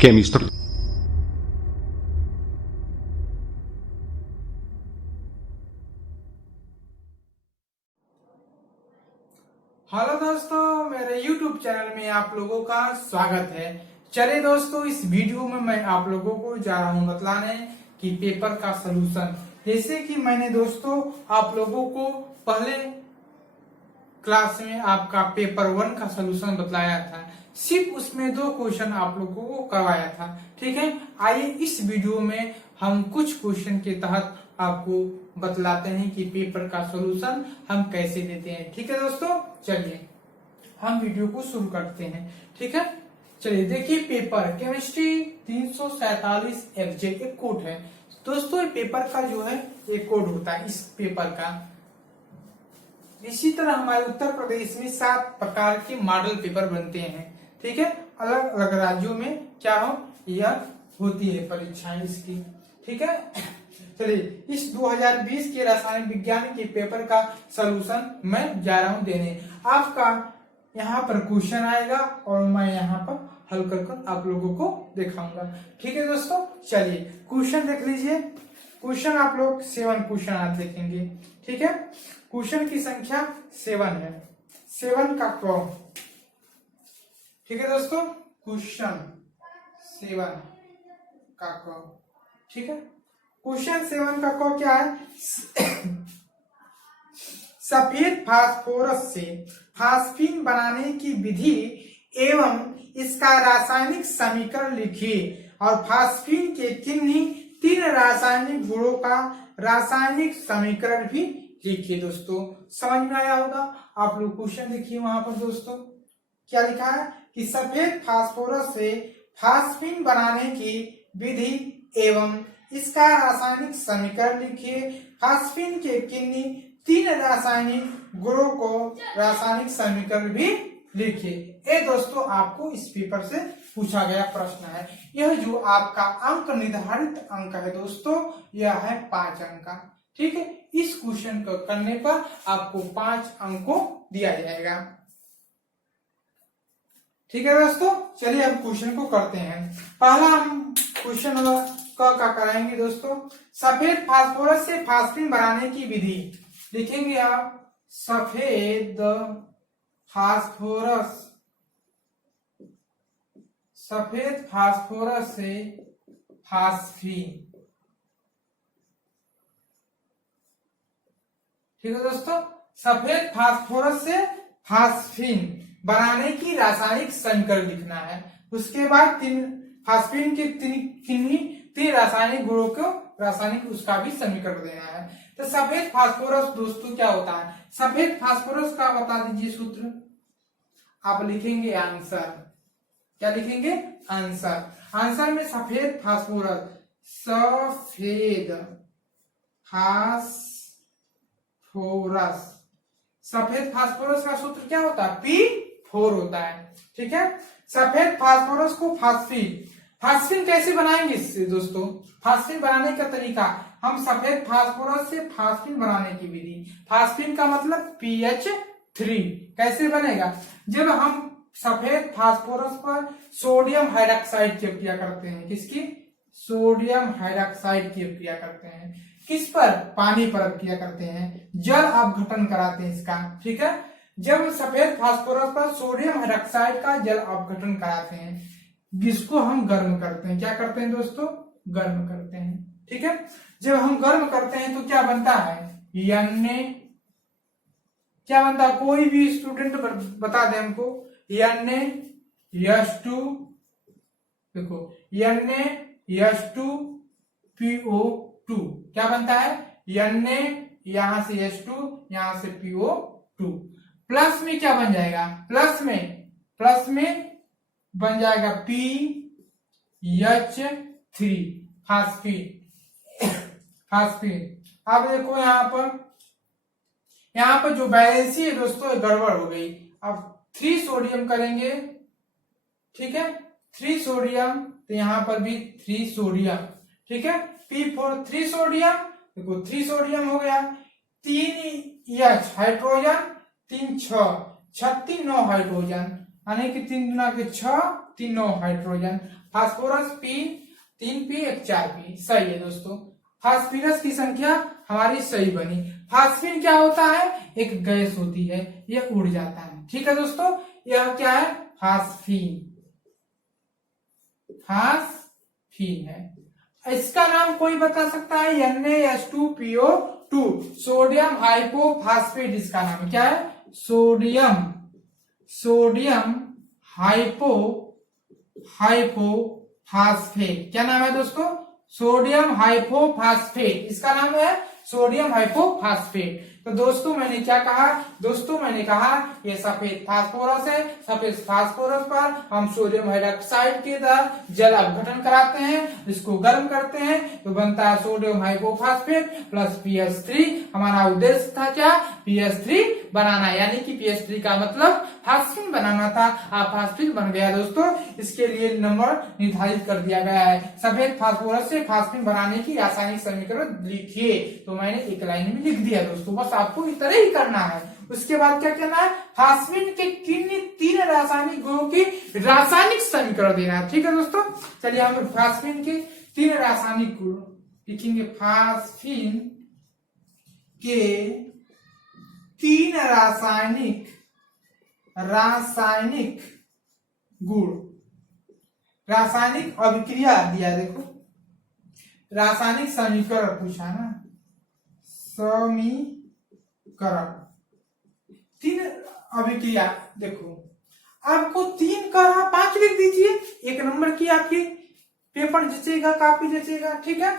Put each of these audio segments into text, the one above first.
chemistry, hello दोस्तों, मेरे YouTube channel में आप लोगों का स्वागत है। चलिए दोस्तों, इस वीडियो में मैं आप लोगों को जा रहा हूँ बतलाने कि पेपर का सलूशन। जैसे कि मैंने दोस्तों आप लोगों को पहले क्लास में आपका पेपर 1 का सलूशन बतलाया था, सिर्फ उसमें 2 क्वेश्चन आप लोगों को करवाया था। ठीक है, आइए इस वीडियो में हम कुछ क्वेश्चन के तहत आपको बतलाते हैं कि पेपर का सलूशन हम कैसे देते हैं। ठीक है दोस्तों, चलिए हम वीडियो को शुरू करते हैं। ठीक है, चलिए देखिए, पेपर केमिस्ट्री 347 FJ एक कोड है दोस्तों। पेपर का जो है एक कोड होता है इस पेपर का। इसी तरह हमारे उत्तर प्रदेश में 7 प्रकार के मॉडल पेपर बनते हैं। ठीक है, अलग अलग राज्यों में क्या हो यह होती है परीक्षाएं इसकी। ठीक है, चलिए इस 2020 के रसायन विज्ञान के पेपर का सलूशन मैं जा रहा हूं देने। आपका यहाँ पर क्वेश्चन आएगा और मैं यहाँ पर हल कर आप लोगों को दिखाऊंगा। ठीक है दोस्तों, चलिए क्वेश्चन देख लीजिए। क्वेश्चन आप लोग 7 क्वेश्चन आप देखेंगे। ठीक है, क्वेश्चन की संख्या 7 है। 7 का क। ठीक है दोस्तों, क्वेश्चन 7 का क। ठीक है, क्वेश्चन 7 का क क्या है? सफेद फास्फोरस से फास्फीन बनाने की विधि एवं इसका रासायनिक समीकरण लिखिए और फास्फीन के किन्हीं 3 रासायनिक गुणों का रासायनिक समीकरण भी लिखिए। दोस्तों समझ में आया होगा। आप लोग क्वेश्चन देखिए, वहां पर दोस्तों क्या लिखा है कि सफेद फास्फोरस से फास्फीन बनाने की विधि एवं इसका रासायनिक समीकरण लिखिए। फास्फीन के किन्हीं 3 रासायनिक गुणों को रासायनिक समीकरण भी लिखिए। ये दोस्तों आपको इस पेपर से पूछा गया प्रश्न है। यह जो आपका अंक निर्धारित अंक है दोस्तों, यह है 5 अंक का। ठीक है, इस क्वेश्चन को करने पर आपको 5 अंक को दिया जाएगा। ठीक है दोस्तों, चलिए अब क्वेश्चन को करते हैं। पहला हम क्वेश्चन का कराएंगे दोस्तों। सफेद फास्फोरस से फास्फीन बनाने की विधि लिखेंगे आप। सफेद फास्फोरस से फास्फीन। ठीक है दोस्तों, सफेद फास्फोरस से फास्फीन बनाने की रासायनिक समीकरण लिखना है। उसके बाद फास्फीन के किन्हीं 3 रासायनिक गुणों को रासायनिक उसका भी समीकरण देना है। तो सफेद फास्फोरस दोस्तों क्या होता है? सफेद फास्फोरस का बता दीजिए सूत्र। आप लिखेंगे आंसर। क्या लिखेंगे? आंसर। आंसर में सफेद फास्फोरस सफेद फास्फोरस का सूत्र क्या होता है? P4 होता है। ठीक है, सफेद फास्फोरस को फास्फीन कैसे बनाएंगे इससे दोस्तों? फास्फीन बनाने का तरीका, हम सफेद फास्फोरस से फास्फीन बनाने की विधि। फास्फीन का मतलब PH3। कैसे बनेगा? जब हम सफेद फास्फोरस पर सोडियम हाइड्रोक्साइड की क्रिया करते हैं। किसकी? सोडियम हाइड्रोक्साइड की क्रिया करते हैं। किस पर? पानी पर क्रिया करते हैं। जल अपघटन कराते हैं इसका। ठीक है, जब सफेद फास्फोरस पर सोडियम हाइड्रोक्साइड का जल अपघटन कराते हैं, जिसको हम गर्म करते हैं। क्या करते हैं दोस्तों? गर्म करते हैं। ठीक है, जब हम गर्म करते हैं तो क्या बनता है? क्या बनता है? कोई भी स्टूडेंट बता दे हमको। Na+H2, देखो Na+H2PO2 क्या बनता है? Na यहां से H2, यहां से PO2। प्लस में क्या बन जाएगा? प्लस में बन जाएगा PH3 फास्फीन। अब देखो यहाँ पर जो बैलेंसी है दोस्तों गड़बड़ हो गई। अब 3 सोडियम करेंगे। ठीक है, 3 सोडियम, तो यहाँ पर भी 3 सोडियम। ठीक है, P4 3 सोडियम, देखो 3 सोडियम हो गया। 3 H हाइड्रोजन, 3 6 36 9 हाइड्रोजन। यानी कि 3 गुना के 6, तीनों hydrogen. Phosphorus P, 3P 1 4P, सही है दोस्तों। फास्फोरस की संख्या हमारी सही बनी। फास्फीन क्या होता है? एक गैस होती है, यह उड़ जाता है। ठीक है दोस्तों, यह क्या है? फास्फीन, फास्फीन है। इसका नाम कोई बता सकता है? NaS2PO2, सोडियम हाइपोफास्फेट इसका नाम क्या है? सोडियम हाइपोफास्फेट। क्या नाम है दोस्तों? सोडियम हाइपोफास्फेट, इसका नाम है सोडियम हाइपोफास्फेट। तो दोस्तों मैंने क्या कहा? दोस्तों मैंने कहा ये सफेद फास्फोरस है। सफेद फास्फोरस पर हम सोडियम हाइड्रोक्साइड के द्वारा जल अपघटन कराते हैं, इसको गर्म करते हैं, तो बनता है सोडियम हाइपोफास्फेट प्लस PH3। हमारा उद्देश्य था क्या? PH3 बनाना, यानी कि PH3 का मतलब फास्फीन बनाना था। आप फास्फीन बन गया दोस्तों। इसके लिए नंबर निर्धारित कर दिया गया है। सफेद फास्फोरस से फास्फीन बनाने की रासायनिक समीकरण लिखिए, तो मैंने एक लाइन में लिख दिया दोस्तों। बस आपको इस तरह ही करना है। उसके बाद क्या करना है? फास्फीन के किन्हीं 3 रासायनिक गुणों की रासायनिक समीकरण देना है। ठीक है दोस्तों, चलिए हम फास्फीन के 3 रासायनिक गुण लिखेंगे। फास्फीन के 3 रासायनिक गुण, रासायनिक अभिक्रिया दिया, देखो रासायनिक समीकरण पूछा ना, समीकरण 3 अभिक्रिया। देखो आपको 3 कहा 5 लिख दीजिए, 1 नंबर की आपकी पेपर जचेगा, काफी जचेगा। ठीक है,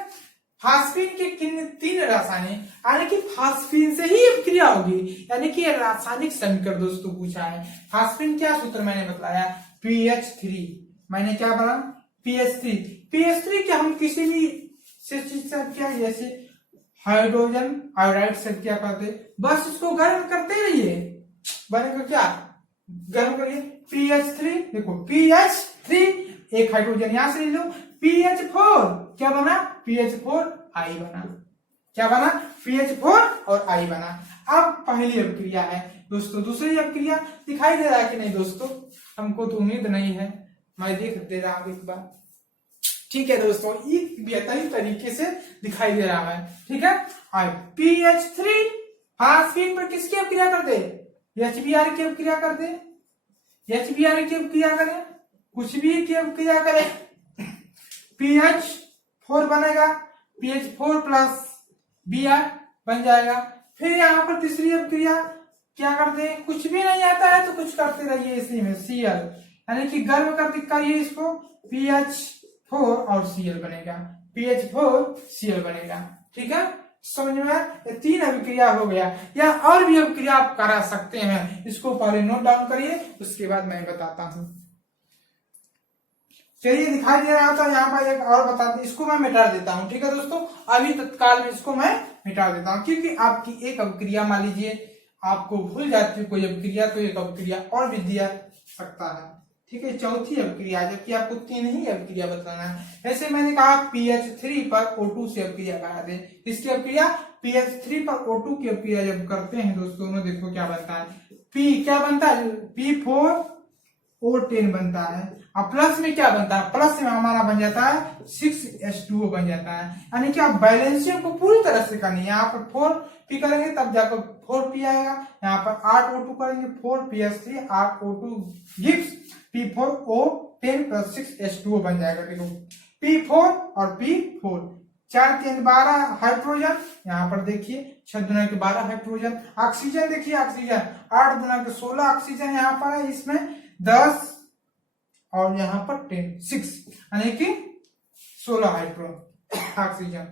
फास्फीन के किन 3 रासायनिक, यानी कि फास्फीन से ही अभिक्रिया होगी, यानी कि रासायनिक समीकरण दोस्तों पूछा है। फास्फीन क्या सूत्र मैंने बताया? PH3। मैंने क्या बोला? PH3 क्या हम किसी भी चीज से क्या, जैसे हाइड्रोजन आयोडाइड से क्या करते, बस इसको गर्म करते रहिए, बनेगा क्या? गर्म करिए। PH3, देखो PH3, एक हाइड्रोजन यहां से ले लो। PH4 क्या बना? PH4I बना। क्या बना? PH4 और I बना। अब पहली अभिक्रिया है दोस्तों। दूसरी अभिक्रिया दिखाई दे रहा है कि नहीं दोस्तों? हमको तो उम्मीद नहीं है, मैं देख दे रहा हूं एक बार। ठीक है दोस्तों, एक बेहतरीन तरीके से दिखाई दे रहा है। ठीक है, PH3 फास्फीन पर किसकी अभिक्रिया कर दे? HBr की अभिक्रिया कर दे। HBr की अभिक्रिया करे, कुछ भी की अभिक्रिया करे, PH4 बनेगा, PH4 प्लस Br बन जाएगा। फिर यहाँ पर तीसरी अभिक्रिया क्या करते हैं? कुछ भी नहीं आता है तो कुछ करते रहिए इसी में, Cl, यानी कि गर्म कर करिए इसको, PH4 और Cl बनेगा, PH4 Cl बनेगा। ठीक है, समझ में? ये 3 अभिक्रिया हो गया। या और भी अभिक्रिया आप करा सकते हैं, इसको पहले नोट डाउन करिए, उसके बाद मैं बताता हूं। चलिए, दिखाई दे रहा था यहाँ पर एक और बताते, इसको मैं मिटा देता हूँ। ठीक है दोस्तों, अभी तत्काल में इसको मैं मिटा देता हूँ, क्योंकि आपकी एक अभिक्रिया, मान लीजिए आपको भूल जाती है कोई अभिक्रिया, तो एक अभिक्रिया और भी दिया सकता है। ठीक है, चौथी अभिक्रिया, जबकि आपको 3 ही अभिक्रिया बताना है। ऐसे मैंने कहा PH3 पर O2 से अभिक्रिया करा दे। इसकी अभिक्रिया PH3 पर O2 की अभिक्रिया जब करते हैं दोस्तों, देखो क्या बनता है? P क्या बनता है? P4O10 बनता है। और प्लस में क्या बनता है? प्लस में हमारा बन जाता है 6H2O बन जाता है। यानी कि आप बैलेंसिंग को पूरी तरह से करनी है। यहाँ पर 4P करेंगे तब जाकर 4P आएगा, यहाँ पर 8O2 करेंगे, 4PH3, 8O2 gives P4O10 plus 6H2O बन जाएगा। देखो P4 और P4, 4 3 12 हाइड्रोजन, यहाँ पर देखिए 6 गुना के 12 हाइड्रोजन। ऑक्सीजन देखिए, ऑक्सीजन 8 गुना के 16 ऑक्सीजन यहाँ पर है, इसमें 10 और यहाँ पर 10 6, यानी कि 16 हाइड्रोजन ऑक्सीजन।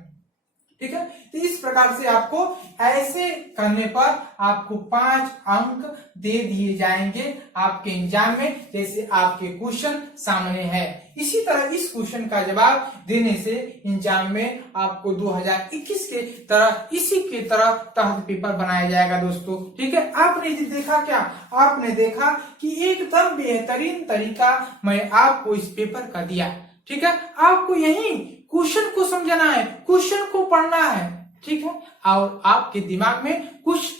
ठीक है, तो इस प्रकार से आपको ऐसे करने पर आपको 5 अंक दे दिए जाएंगे आपके एग्जाम में, जैसे आपके क्वेश्चन सामने है। इसी तरह इस क्वेश्चन का जवाब देने से एग्जाम में आपको 2021 के तरह इसी के तरह तहत पेपर बनाया जाएगा दोस्तों। ठीक है, आपने देखा क्या? आपने देखा कि एकदम बेहतरीन तरीका मैं आपको इस पेपर का दिया। ठीक है, आपको यही क्वेश्चन को समझना है, क्वेश्चन को पढ़ना है। ठीक है, और आपके दिमाग में कुछ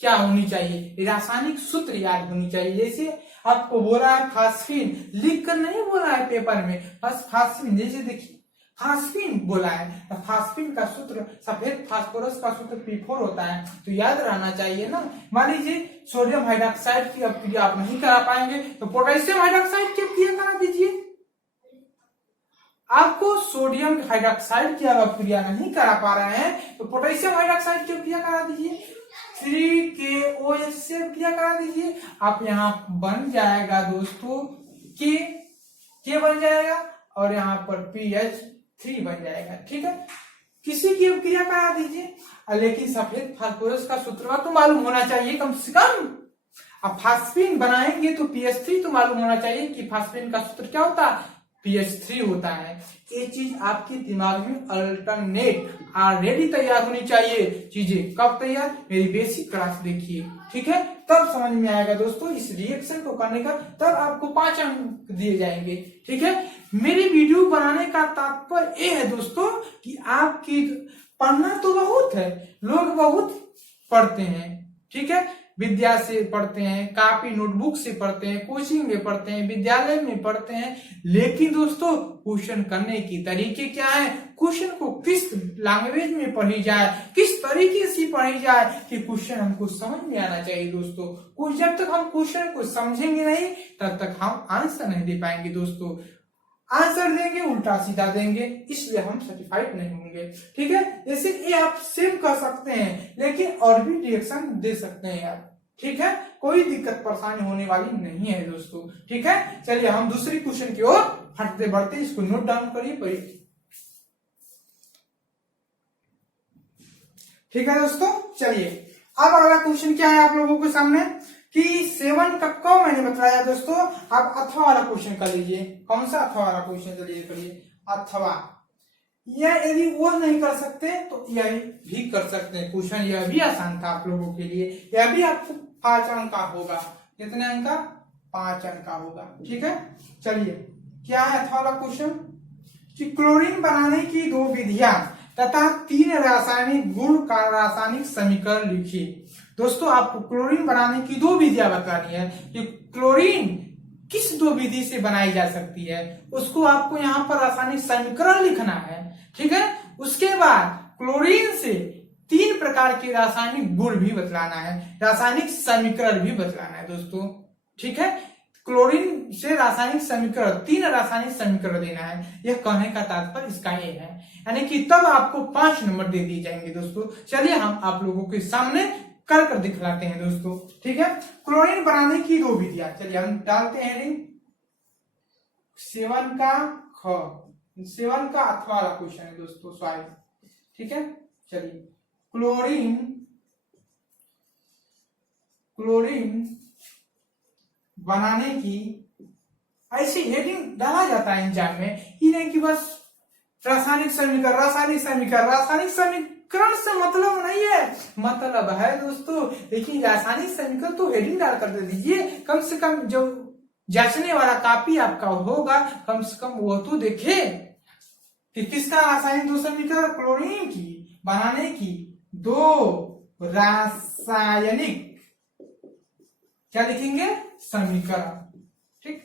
क्या होनी चाहिए? रासायनिक सूत्र याद होनी चाहिए। जैसे आपको बोला है फास्फीन, लिख कर नहीं बोला है पेपर में, बस फास्फीन जैसे देखिए फास्फीन बोला है। तो फास्फीन का सूत्र, सफेद फास्फोरस का सूत्र P4 होता है, तो याद रहना चाहिए ना। मान लीजिए सोडियम हाइड्रोक्साइड की अपक्रिया आप नहीं करा पाएंगे तो पोटेशियम हाइड्रोक्साइड की अपक्रिया करा दीजिए। आपको सोडियम हाइड्रोक्साइड की अपक्रिया नहीं करा पा रहे हैं तो पोटेशियम हाइड्रोक्साइड की अपक्रिया करा दीजिए, 3KOH से अपक्रिया करा दीजिए। आप यहाँ बन जाएगा दोस्तों के बन जाएगा और यहाँ पर PH3 बन जाएगा, ठीक है। किसी की अपक्रिया करा दीजिए, लेकिन सफेद फास्फोरस का सूत्र तो मालूम होना चाहिए कम से कम। अब फास्फीन बनाएंगे तो PH3 तो मालूम होना चाहिए कि फास्फीन का सूत्र क्या होता है, PH3 होता है। ये चीज आपके दिमाग में अल्टरनेट ऑलरेडी तैयार होनी चाहिए। चीजें कब तैयार, मेरी बेसिक क्लास देखिए, ठीक है, तब समझ में आएगा दोस्तों इस रिएक्शन को करने का, तब आपको 5 अंक दिए जाएंगे, ठीक है। मेरी वीडियो बनाने का तात्पर्य ये है दोस्तों कि आपकी पढ़ना तो बहुत है, लोग बहुत पढ़ते हैं, ठीक है, विद्या से पढ़ते हैं, कापी नोटबुक से पढ़ते हैं, कोचिंग में पढ़ते हैं, विद्यालय में पढ़ते हैं, लेकिन दोस्तों क्वेश्चन करने की तरीके क्या है, क्वेश्चन को किस लैंग्वेज में पढ़ी जाए, किस तरीके से पढ़ी जाए कि क्वेश्चन हमको समझ में आना चाहिए दोस्तों। जब तक हम क्वेश्चन को समझेंगे नहीं तब तक हम आंसर नहीं दे पाएंगे दोस्तों। आंसर देंगे उल्टा सीधा देंगे, इसलिए हम सर्टिफाइड नहीं होंगे, ठीक है। जैसे ये आप सेव कर सकते हैं लेकिन और भी रिएक्शन दे सकते हैं आप, ठीक है, कोई दिक्कत परेशानी होने वाली नहीं है दोस्तों, ठीक है। चलिए हम दूसरी क्वेश्चन की ओर हटते बढ़ते, इसको नोट डाउन करिए, पढ़िए, ठीक है दोस्तों। चलिए अब अगला क्वेश्चन क्या है आप लोगों के सामने कि 7 का कब मैंने बताया दोस्तों, आप अथवा वाला क्वेश्चन कर लीजिए। कौन सा अथवा वाला क्वेश्चन, चलिए करिए अथवा। यह यदि वो नहीं कर सकते तो यह भी कर सकते हैं क्वेश्चन, यह भी आसान था आप लोगों के लिए, यह भी आपको 5 अंक का होगा। कितने अंक का, 5 अंक का होगा, ठीक है। चलिए क्या है अथवा वाला क्वेश्चन कि क्लोरीन बनाने की 2 विधियां तथा 3 रासायनिक गुण का रासायनिक समीकरण लिखिए। दोस्तों आपको क्लोरीन बनाने की 2 विधियां बतानी है कि क्लोरीन किस 2 विधि से बनाई जा सकती है, उसको आपको यहाँ पर रासायनिक समीकरण लिखना है, ठीक है। उसके बाद क्लोरीन से 3 प्रकार के रासायनिक गुण भी बतलाना है, रासायनिक समीकरण भी बतलाना है दोस्तों, ठीक है। क्लोरीन से रासायनिक समीकरण, 3 रासायनिक समीकरण देना है, यह कहने का तात्पर्य इसका ये है, यानी कि तब आपको 5 नंबर दे दिए जाएंगे दोस्तों। चलिए हम आप लोगों के सामने कर दिखलाते हैं दोस्तों, ठीक है। क्लोरीन बनाने की 2 विधियां, चलिए हम डालते हैं हेडिंग 7 का ख, 7 का अथवा वाला क्वेश्चन है दोस्तों, सॉरी, ठीक है। चलिए क्लोरीन बनाने की, ऐसी हेडिंग डाला जाता है एग्जाम में, ये नहीं कि बस रासायनिक समीकरण से मतलब नहीं है, मतलब है दोस्तों, लेकिन रासायनिक समीकरण तो हेडिंग डाल कर दे दीजिए, कम से कम जो जांचने वाला कॉपी आपका होगा कम से कम वो तो देखे कि किसका रासायनिक 2 समीकरण, क्लोरीन की बनाने की 2 रासायनिक, क्या लिखेंगे, समीकरण, ठीक।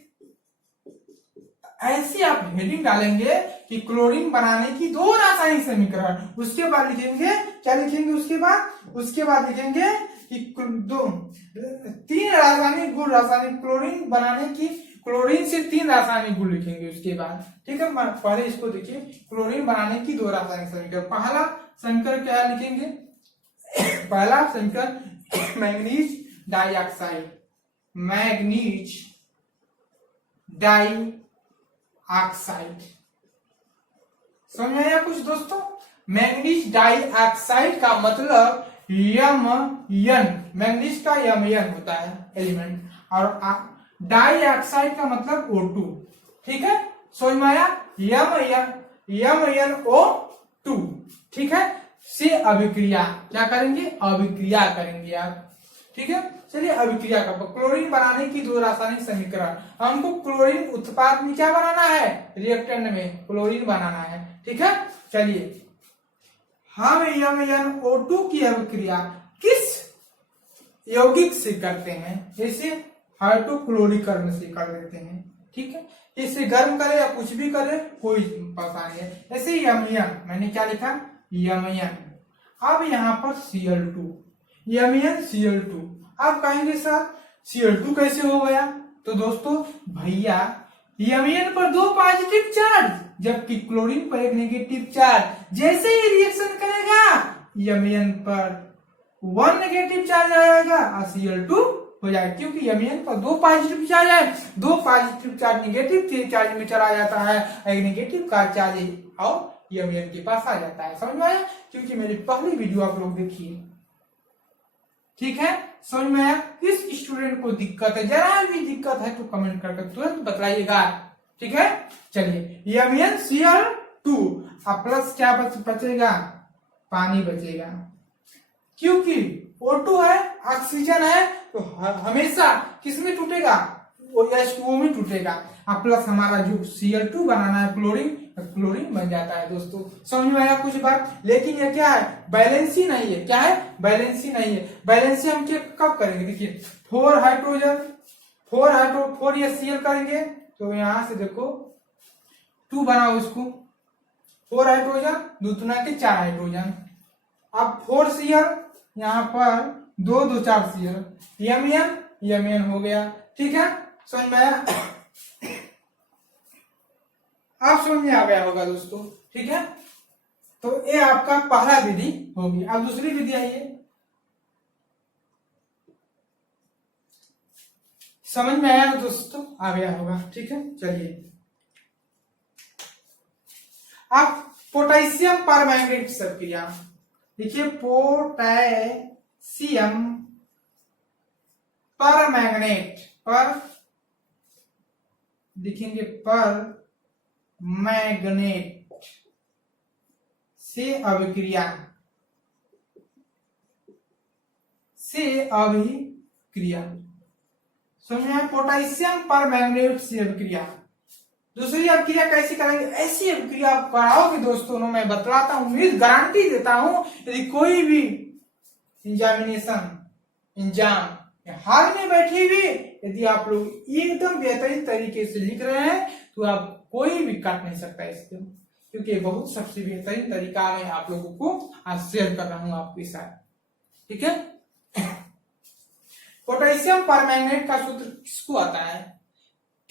ऐसी आप हेडिंग डालेंगे कि क्लोरीन बनाने की 2 रासायनिक समीकरण, उसके बाद लिखेंगे, क्या लिखेंगे उसके बाद लिखेंगे कि 3 रासायनिक गुण, रासायनिक क्लोरीन बनाने की, क्लोरीन से 3 रासायनिक गुण लिखेंगे उसके बाद, ठीक है। पहले इसको देखिए, क्लोरीन बनाने की 2 रासायनिक समीकरण। पहला समीकरण क्या लिखेंगे, पहला समीकरण मैंगनीज डाइऑक्साइड, मैंगनीज डाइऑक्साइड, समझ में आया कुछ दोस्तों। मैंगनीज डाइऑक्साइड का मतलब Mn, मैंगनीज का Mn होता है एलिमेंट, और डाइऑक्साइड का मतलब O2, ठीक है, समझ में आया, MnO2, ठीक है, से अभिक्रिया, क्या करेंगे, अभिक्रिया करेंगे आप, ठीक है। चलिए अभिक्रिया का, क्लोरीन बनाने की 2 रासायनिक समीकरण, हमको क्लोरीन उत्पाद में क्या बनाना है, रिएक्टेंट में क्लोरीन बनाना है, ठीक है। चलिए हम MnO2 की अभिक्रिया किस यौगिक से करते हैं, जैसे हाइड्रोक्लोरिक से कर देते हैं। ठीक है, इसे गर्म करे या कुछ भी करे कोई पता नहीं है। ऐसे यमियन, मैंने क्या लिखा, यमियन। अब यहाँ पर Cl2, यमियन Cl2। आप कहेंगे सर Cl2 कैसे हो गया? तो दोस्तों भैया यमियन पर 2 पॉजिटिव चार्ज, जबकि क्लोरीन पर 1 नेगेटिव चार्ज। जैसे ही रिएक्शन करेगा यमियन पर 1 नेगेटिव चार्ज आएगा और Cl2 हो जाएगा, क्योंकि यमियन पर 2 पॉजिटिव चार्ज है। 2 पॉजिटिव चार्ज नेगेटिव चार्ज में चला जाता है, एक नेगेटिव का चार्ज और यमियन के पास आ जाता है। समझ में आया? क्योंकि मेरी पहली वीडियो आप लोग देखिए। ठीक है, समझ में आया? किस स्टूडेंट को दिक्कत है, जरा भी दिक्कत है तो कमेंट करके तुरंत बताइएगा। ठीक है, चलिए यमियन Cl2 अब प्लस क्या बचेगा, पानी बचेगा, क्योंकि O2 है, ऑक्सीजन है, तो हमेशा किसमें टूटेगा, वो H2O में टूटेगा। अब प्लस हमारा जो Cl2 बनाना है क्लोरीन बन जाता है। दोस्तों समझ में आया कुछ बात? लेकिन ये क्या है, बैलेंसी नहीं है। क्या है, बैलेंसी नहीं है। बैलेंसी हम कब करेंगे, देखिए 4 हाइड्रोजन 4 ये Cl करेंगे, तो यहां से देखो 2 बनाओ इसको, 4 हाइड्रोजन, 2 दुना के 4 हाइड्रोजन। अब 4 Cl, यहाँ पर 2 2 4 Cl, यमियन हो गया। ठीक है, समझ में आया? आप समझ में आ गया होगा दोस्तों। ठीक है, तो ये आपका पहला विधि होगी। अब दूसरी विधि आइए, समझ में आया दोस्तों? आ गया होगा। ठीक है, चलिए अब पोटेशियम परमैंगनेट प्रतिक्रिया देखिए। पोटेशियम परमैंगनेट पर लिखेंगे, पर मैग्नेट से अभिक्रिया समझे? पोटेशियम पर मैग्नेट से अभिक्रिया। दूसरी अभिक्रिया कैसी करेंगे, ऐसी अभिक्रिया कराओगे दोस्तों, मैं बतलाता हूं, मैं गारंटी देता हूं। यदि कोई भी एग्जाम हाल में बैठी हुई, यदि आप लोग एकदम बेहतरीन तरीके से लिख रहे हैं तो आप कोई भी काट नहीं सकता इसको, क्योंकि बहुत सबसे बेहतरीन तरीका मैं आप लोगों को आज शेयर कर रहा हूं आपके साथ। ठीक है, पोटेशियम परमैंगनेट का सूत्र किसको आता है,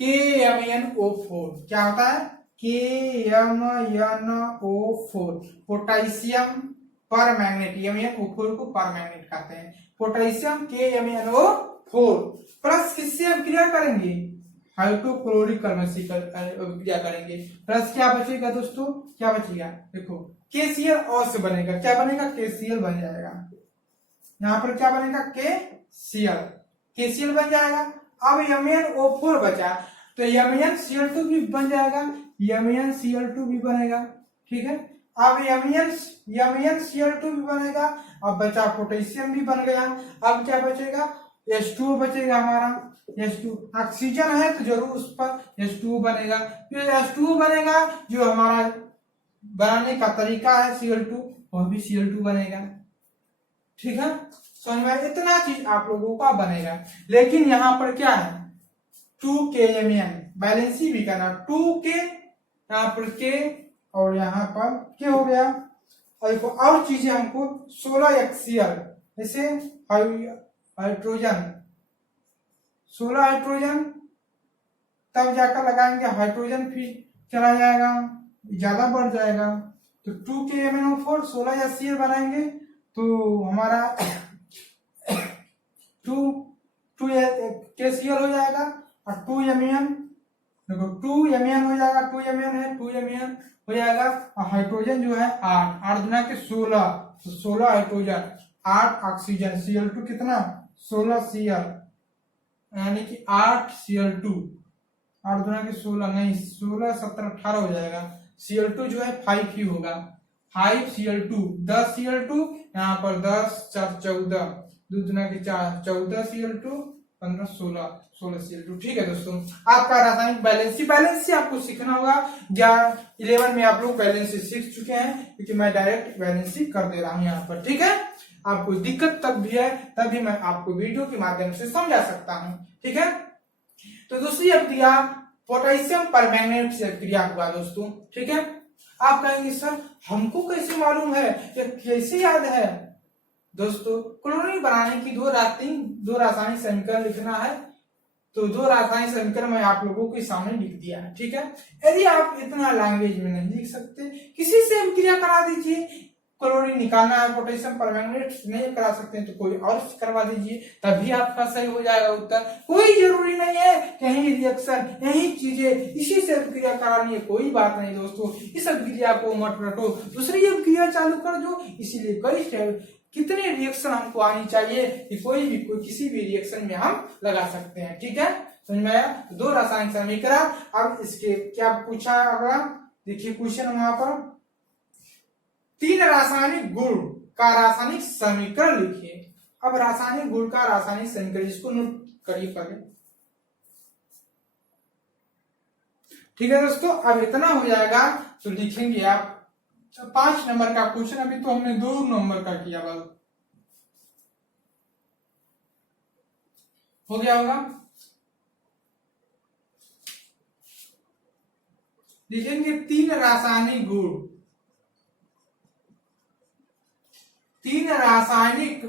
KMnO4। क्या होता है, KMnO4। पोटेशियम परमैंगनेट, MnO4 को परमैंगनेट कहते हैं। पोटेशियम KMnO4 प्लस किससे अभिक्रिया करेंगे, हाइड्रोक्लोरिक से अभिक्रिया करेंगे। प्लस क्या बचेगा दोस्तों, क्या बचेगा, देखो KCl और से बनेगा, क्या बनेगा, KCl बन जाएगा। यहाँ पर क्या बनेगा, KCl बन जाएगा। अब MnO4 बचा, तो MnCl2 भी बन जाएगा, MnCl2 भी बनेगा। ठीक है, अब MnCl2 भी बनेगा। अब बचा पोटेशियम भी बन गया। अब क्या बचेगा, H2O बचेगा हमारा। H2 ऑक्सीजन है तो जरूर उस पर H2O बनेगा। फिर H2O बनेगा, जो हमारा बनाने का तरीका है Cl2, वह भी Cl2 बनेगा। ठीक है, समझ में? इतना चीज आप लोगों का बनेगा। लेकिन यहाँ पर क्या है, 2KMn, बैलेंसी भी करना, 2K यहाँ पर K और यहाँ पर K हो गया। और चीजें हमको 16HCl, जैसे हाइड्रोजन, 16 हाइड्रोजन, तब जाकर लगाएंगे हाइड्रोजन, फिर चला जाएगा, ज्यादा बढ़ जाएगा। तो 2KMnO4 16HCl बनाएंगे तो हमारा 2KCl हो जाएगा। और 2Mn, देखो 2Mn हो जाएगा, 2Mn है, 2Mn हो जाएगा। और हाइड्रोजन जो है 8 दुना के 16, तो 16 हाइड्रोजन, 8 ऑक्सीजन, Cl2 कितना, 16Cl, यानी कि 8Cl2, 8 दुना के 16 नहीं, 16 17 18 हो जाएगा। Cl2 जो है 5 ही होगा, 5Cl2, 10Cl2, यहाँ पर 10 4 14, 2 दुना के 4, 14Cl2, 15 16 Cl2। ठीक है दोस्तों, आपका रासायनिक बैलेंसी आपको सीखना होगा। 11 में आप लोग बैलेंसी सीख चुके हैं, क्योंकि मैं डायरेक्ट बैलेंसी कर दे रहा हूँ यहाँ पर। ठीक है, आपको दिक्कत तब भी है, तभी मैं आपको वीडियो के माध्यम से समझा सकता हूँ। ठीक है। तो दूसरी अभिक्रिया पोटेशियम परमैंगनेट से अभिक्रिया हुआ दोस्तों, ठीक है। आप कहेंगे सर हमको कैसे मालूम है, या कैसे याद है? दोस्तों क्लोरीन बनाने की दो रासायनिक समीकरण लिखना है, तो दो रासायनिक समीकरण मैं आप लोगों के सामने लिख दिया है, ठीक है। यदि आप इतना लैंग्वेज में नहीं लिख सकते, किसी से अभिक्रिया करा दीजिए। क्लोरीन निकालना है पोटेशियम परमैंगनेट नहीं करा सकते हैं तो कोई और करवा दीजिए, तभी आपका सही हो जाएगा उत्तर। कोई जरूरी नहीं है कहीं रिएक्शन यही चीजें इसी से अभिक्रिया करानी है, कोई बात नहीं दोस्तों। इस अभिक्रिया को मत रटो, दूसरी अभिक्रिया चालू कर दो। इसीलिए कई कितने रिएक्शन हमको आनी चाहिए कि कोई किसी भी रिएक्शन में हम लगा सकते हैं, ठीक है। समझ में आया? दो रासायनिक समीकरण। अब इसके क्या पूछा अगला, देखिए क्वेश्चन वहां पर, 3 रासायनिक गुण का रासायनिक समीकरण लिखिए। अब रासायनिक गुण का रासायनिक समीकरण, इसको नोट करिए पहले, ठीक है दोस्तों। अब इतना हो जाएगा तो लिखेंगे आप 5 नंबर का क्वेश्चन। अभी तो हमने 2 नंबर का किया, बस हो गया होगा। लिखेंगे 3 रासायनिक गुण, 3 रासायनिक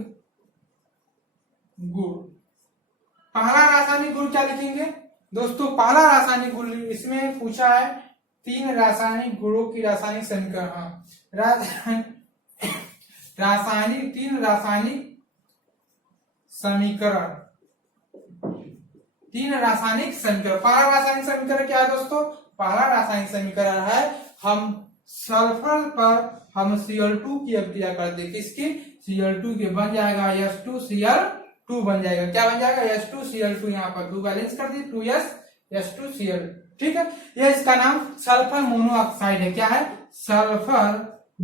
गुण। पहला रासायनिक गुण क्या लिखेंगे दोस्तों? पहला रासायनिक गुण इसमें पूछा है 3 रासायनिक गुणों की रासायनिक समीकरण। हाँ, रासायनिक 3 रासायनिक समीकरण, 3 रासायनिक समीकरण। पहला रासायनिक समीकरण क्या है दोस्तों? पहला रासायनिक समीकरण है, हम सल्फर पर हम Cl2 की अभिक्रिया कर दे, किसकी? Cl2 के बन जाएगा H2Cl2 बन जाएगा। क्या बन जाएगा? H2Cl2। यहाँ पर 2 बैलेंस कर दी, 2S H2Cl, ठीक है। यह इसका नाम सल्फर मोनोऑक्साइड है। क्या है? Sulphur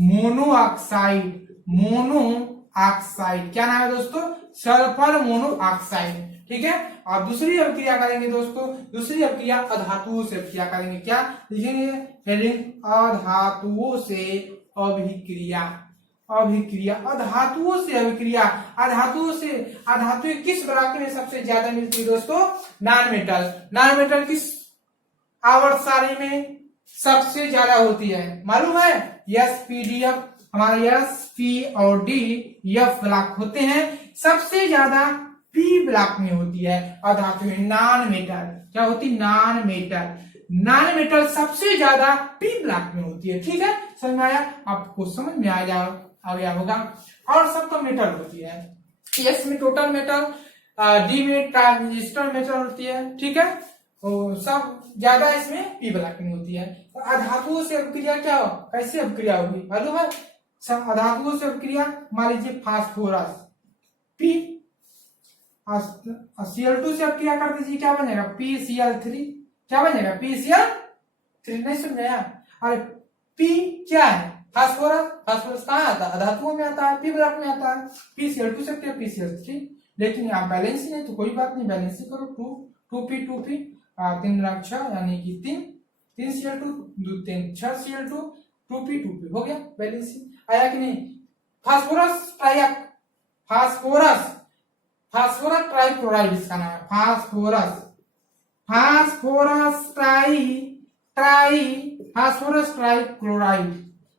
monoxide, monoxide. क्या नाम है दोस्तों? सल्फर मोनोऑक्साइड, ठीक है। आप दूसरी अभिक्रिया करेंगे दोस्तों, दूसरी अभिक्रिया अधातुओं से अभिक्रिया करेंगे। क्या लिखेंगे? हेडिंग अधातुओं से अभिक्रिया, अभिक्रिया अधातुओं से अभिक्रिया। अधातुओं से, अधातुएं किस ब्लॉक में सबसे ज्यादा मिलती है दोस्तों? Non metal. नॉन मेटल किस आवर्त सारणी में सबसे ज्यादा होती है मालूम है? एसपीडीएफ, हमारे एस पी और डी एफ ब्लॉक होते हैं, सबसे ज्यादा पी ब्लॉक में होती है अधातुएं। नॉन मेटल क्या होती? Non metal. नॉन मेटल सबसे ज्यादा पी ब्लॉक में होती है, ठीक है। समझ में आया? आपको समझ में आ गया होगा। और सब तो मेटल होती है, एस में टोटल मेटल, डी में ट्रांजिस्टर मेटल होती है, ठीक है। और सब ज्यादा इसमें पी ब्लॉक में होती है। तो अधातुओं से अभिक्रिया क्या हो, कैसे अभिक्रिया होगी मालूम है? अधातुओं से अभिक्रिया, मान लीजिए फास्फोरस पी Cl2 से अभिक्रिया कर दीजिए, क्या बनेगा? PCl3। क्या बनेगा? PCl3। नहीं समझाया? अरे पी क्या है? फास्फोरस। फास्फोरस कहाँ आता है? अधातुओं में आता है, पी ब्लॉक में आता है। PCl2 से क्या? PCl3। लेकिन यहाँ बैलेंस ही नहीं, तो कोई बात नहीं, बैलेंस ही करो। 2p 3 6 यानी कि 3 Cl2 2 3 6 Cl2 2p हो गया, बैलेंस ही आया कि नहीं? फास्फोरस फास्फोरस ट्राइक्लोराइड इसका नाम है। Phosphorus trichloride.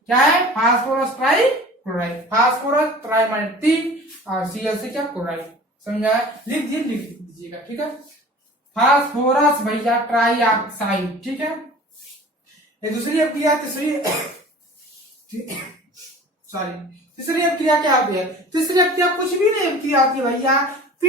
क्या है? Phosphorus trichloride. फास्फोरस ट्राई माने 3 और Cl से क्या? क्लोराइड। समझा? लिख दीजिएगा, ठीक है। फास्फोरस भैया ट्राइऑक्साइड, ठीक है। ये दूसरी अभिक्रिया, तीसरी अभिक्रिया क्या होती है? तीसरी अभिक्रिया कुछ भी नहीं अभिक्रिया होती है भैया, P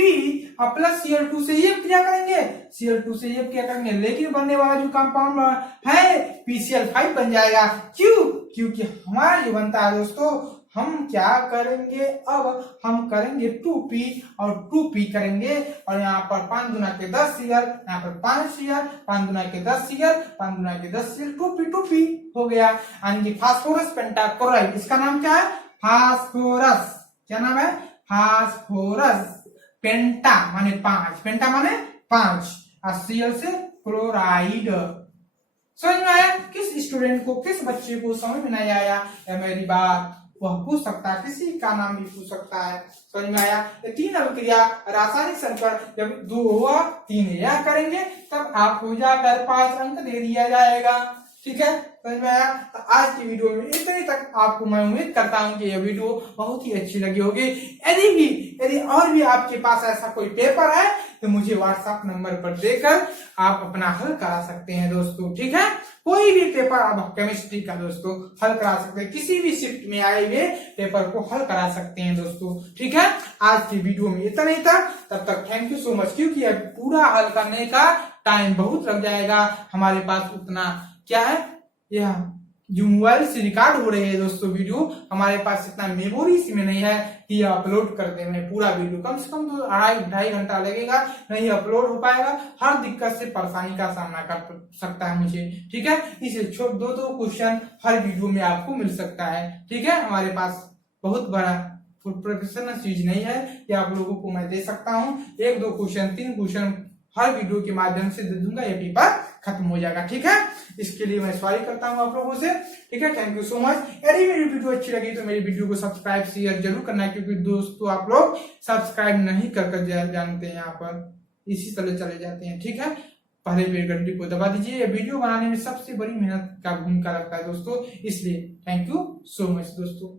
प्लस Cl2 से ये अभिक्रिया करेंगे, Cl2 से ये अभिक्रिया करेंगे, लेकिन बनने वाला जो कंपाउंड है PCl5 बन जाएगा। क्यों? क्योंकि हमारा जो बनता है दोस्तों, हम क्या करेंगे? अब हम करेंगे 2p और 2p करेंगे, और यहाँ पर 5 गुना के 10 Cl, यहाँ पर 5 Cl, 5 गुना के 10 Cl, 5 गुना के 10 Cl, 2p हो गया। यानी कि फास्फोरस पेंटाक्लोराइड, इसका नाम क्या है? फास्फोरस। क्या नाम है? फास्फोरस पेंटा माने 5, पेंटा माने 5, और Cl से क्लोराइड। समझ में आया? किस स्टूडेंट को, किस बच्चे को समझ में नहीं आया? मेरी बात वह पूछ सकता है, किसी का नाम भी पूछ सकता है। समझ में आया? ये 3 अभिक्रिया रासायनिक संकर जब 2 हुआ 3 यह करेंगे तब आपको जाकर 5 अंक दे दिया जाएगा। ठीक है, समझ में आया? तो आज की वीडियो में इतने तक आपको मैं उम्मीद करता हूं कि यह वीडियो बहुत ही अच्छी लगी होगी। यदि और भी आपके पास ऐसा कोई पेपर है तो मुझे व्हाट्सएप नंबर पर देकर आप अपना हल करा सकते हैं दोस्तों। ठीक है, कोई भी पेपर आप केमिस्ट्री का दोस्तों हल करा सकते हैं, किसी भी शिफ्ट में आए हुए पेपर को हल करा सकते हैं दोस्तों। ठीक है, आज की वीडियो में इतना ही था, तब तक थैंक यू सो मच। क्योंकि अब पूरा हल करने का टाइम बहुत लग जाएगा, हमारे पास उतना क्या है, यह जो मोबाइल से रिकॉर्ड हो रहे हैं दोस्तों वीडियो, हमारे पास इतना मेमोरी इसमें नहीं है कि अपलोड कर दे में पूरा वीडियो। कम से कम तो 2.5 घंटा लगेगा, नहीं अपलोड हो पाएगा। हर दिक्कत से परेशानी का सामना कर सकता है मुझे। ठीक है, इसलिए 2 क्वेश्चन हर वीडियो में आपको मिल सकता है। ठीक है, हमारे पास बहुत बड़ा प्रोफेशनल चीज नहीं है कि आप लोगों को मैं दे सकता हूँ। 1-2 क्वेश्चन 3 क्वेश्चन हर वीडियो के माध्यम से दे दूंगा, ये पेपर खत्म हो जाएगा। ठीक है, इसके लिए मैं सॉरी करता हूं आप लोगों से। ठीक है, थैंक यू सो मच। यदि मेरी वीडियो अच्छी लगी तो मेरी वीडियो को सब्सक्राइब शेयर जरूर करना है, क्योंकि दोस्तों आप लोग सब्सक्राइब नहीं कर जानते हैं, यहाँ पर इसी तरह चले जाते हैं। ठीक है, पहले बेल घंटी को दबा दीजिए। ये वीडियो बनाने में सबसे बड़ी मेहनत का भूमिका रखता है दोस्तों, इसलिए थैंक यू सो मच दोस्तों।